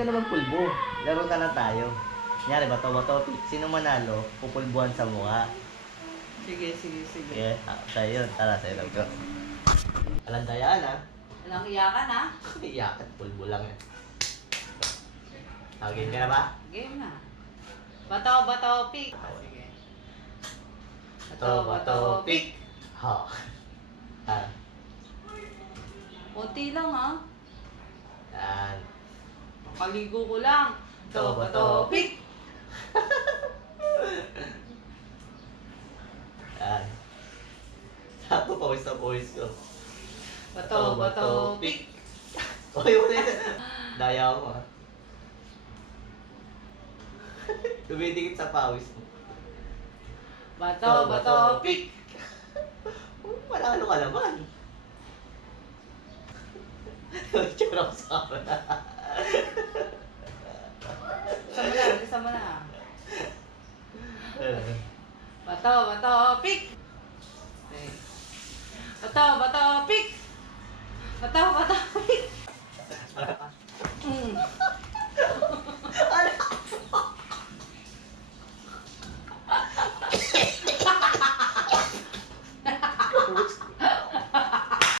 ka na magpulbo. Laro na lang tayo. Kunyari, bato-bato. Sino manalo, pupulbuhan sa mukha. Sige. Sige, sa'yo yun. Tara, sa'yo lang ko. Alandayaan ha. Walang iyakan ha? Iyakan, pulbo lang yan. Game ka na ba? Game na. Bato, pick. Sige. Bato, pick. Ha. Ah. Kunti lang ha? Yan. Makaligo ko lang. Bato, pick. Yan. Sapo, pawis na pawis ko. Bato, pick. Uy, ulit. Daya mo ha. Tumidikit sa pawis mo. Bato, pick. Manalo ka naman. Tsura ko sa camera. Isa mo na. Bato, pick. Okay. Bato, pick. Bato,